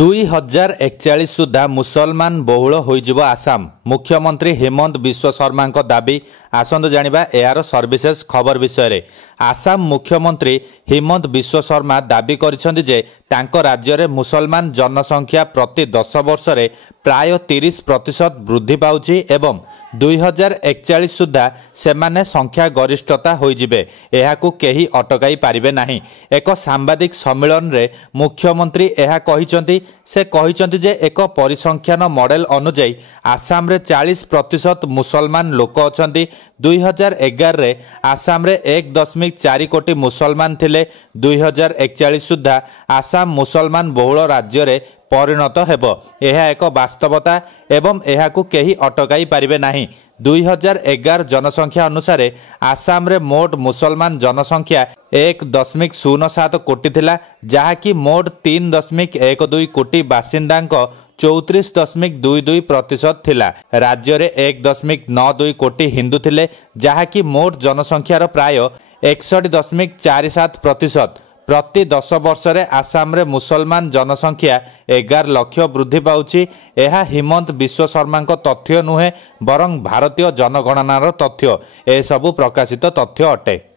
2041 सुधा मुसलमान बहुल होइजिबो आसाम। मुख्यमंत्री हेमंत बिश्व शर्मा दाबी। आसंतु जानिबा एयार सर्विसेस खबर विषय। आसाम मुख्यमंत्री हेमंत बिश्व शर्मा दाबी करिसेंति जे तांको राज्य रे मुसलमान जनसंख्या प्रति 10 वर्ष रे प्राय 30% वृद्धि पाउछि एवं 2041 सुधा सेमाने संख्या गरिष्ठता होइजिबे। एहाकु केही अटकाई पारिबे नाही। एक सांबादिक सम्मेलन रे मुख्यमंत्री एहा कहिसेंति। से कहिसेंति जे एक परिसंख्यान मॉडल अनुଯାयी आसाम रे 40% मुसलमान लोक अछंती। 2011 रे आसाम रे 1.4 कोटी मुसलमान थिले। 2041 सुधा आसाम मुसलमान बहुल राज्य रे परिणत हेबो। एहा एक वास्तवता एवं एहाकु केही अटकाई पारिबे नाही। 2011 जनसंख्या अनुसार आसाम रे मोट मुसलमान जनसंख्या 1.07 कोटी थिला, जहाँकि मोट 3.12 कोटी बासिंदा 34.22% थिला। राज्य रे 1.92 कोटी हिंदू थिले, जहाँकि मोट जनसंख्यार प्राय 61.47%। प्रति 10 वर्ष रे आसाम रे मुसलमान जनसंख्या 11 लाख वृद्धि पाउछि। एहा हेमंत बिश्व शर्मा तथ्य नुहे, बरं भारतीय जनगणनार तथ्य। ए सबु प्रकाशित तथ्य अटे।